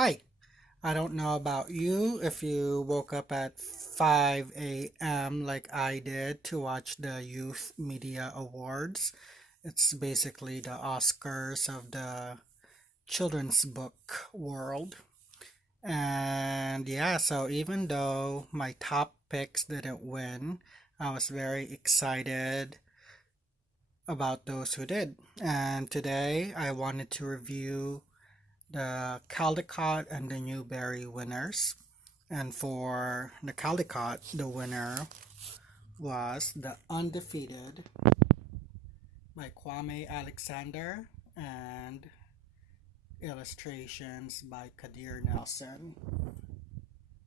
Hi, I don't know about you if you woke up at 5 a.m. like I did to watch the Youth Media Awards. It's basically the Oscars of the children's book world. And yeah, so even though my top picks didn't win, I was very excited about those who did. And today I wanted to review the Caldecott and the Newbery winners. And for the Caldecott, the winner was The Undefeated by Kwame Alexander and illustrations by Kadir Nelson.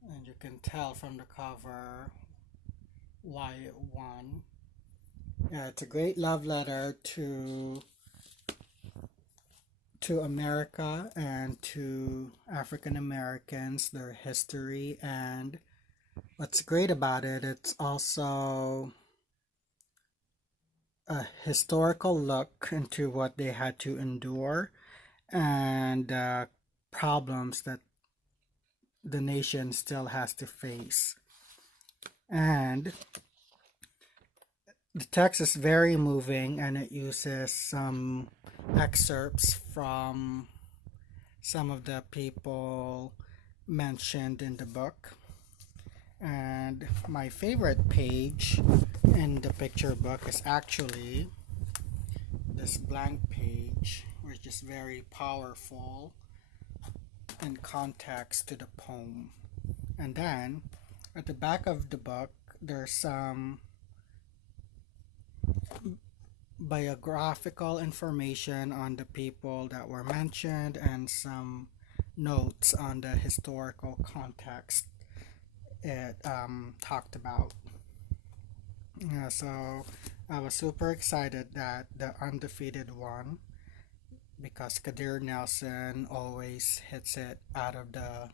And you can tell from the cover why it won. It's a great love letter to America and to African Americans, their history, and what's great about it, it's also a historical look into what they had to endure and problems that the nation still has to face. And the text is very moving and it uses some excerpts from some of the people mentioned in the book. And my favorite page in the picture book is actually this blank page, which is very powerful in context to the poem. And then at the back of the book, there's some biographical information on the people that were mentioned and some notes on the historical context it talked about. Yeah, so I was super excited that the undefeated won because Kadir Nelson always hits it out of the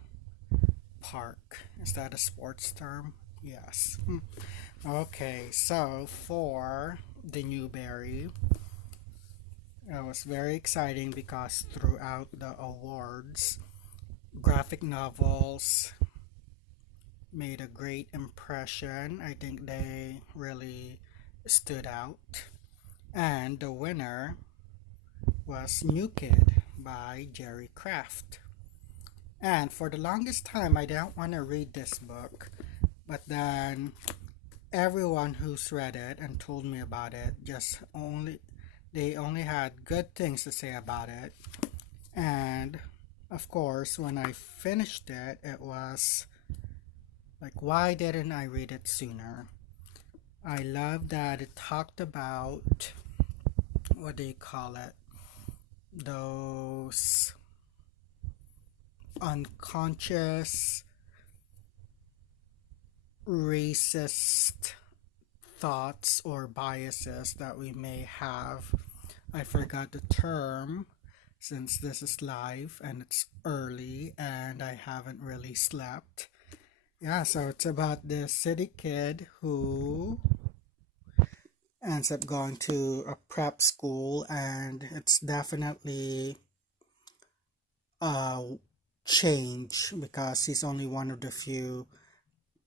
park. Is that a sports term? Yes. Okay, so for the Newbery, it was very exciting because throughout the awards, graphic novels made a great impression. I think they really stood out. And the winner was New Kid by Jerry Craft. And for the longest time, I didn't want to read this book, but then everyone who's read it and told me about it they only had good things to say about it. And of course, when I finished it, it was like, why didn't I read it sooner? I love that it talked about, what do you call it? Those unconscious racist thoughts or biases that we may have. I forgot the term since this is live and it's early and I haven't really slept. Yeah, so it's about this city kid who ends up going to a prep school, and it's definitely a change because he's only one of the few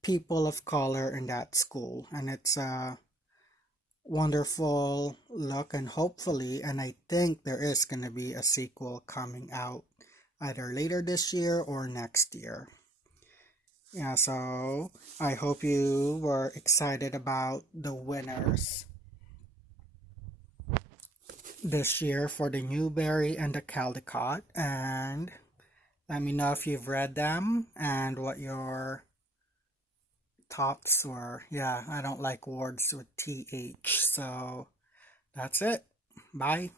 people of color in that school, and it's a wonderful look. And hopefully, and I think there is going to be a sequel coming out either later this year or next year. Yeah, so I hope you were excited about the winners this year for the Newbery and the Caldecott, and let me know if you've read them and what your thoughts were. Yeah, I don't like words with TH, so that's it. Bye.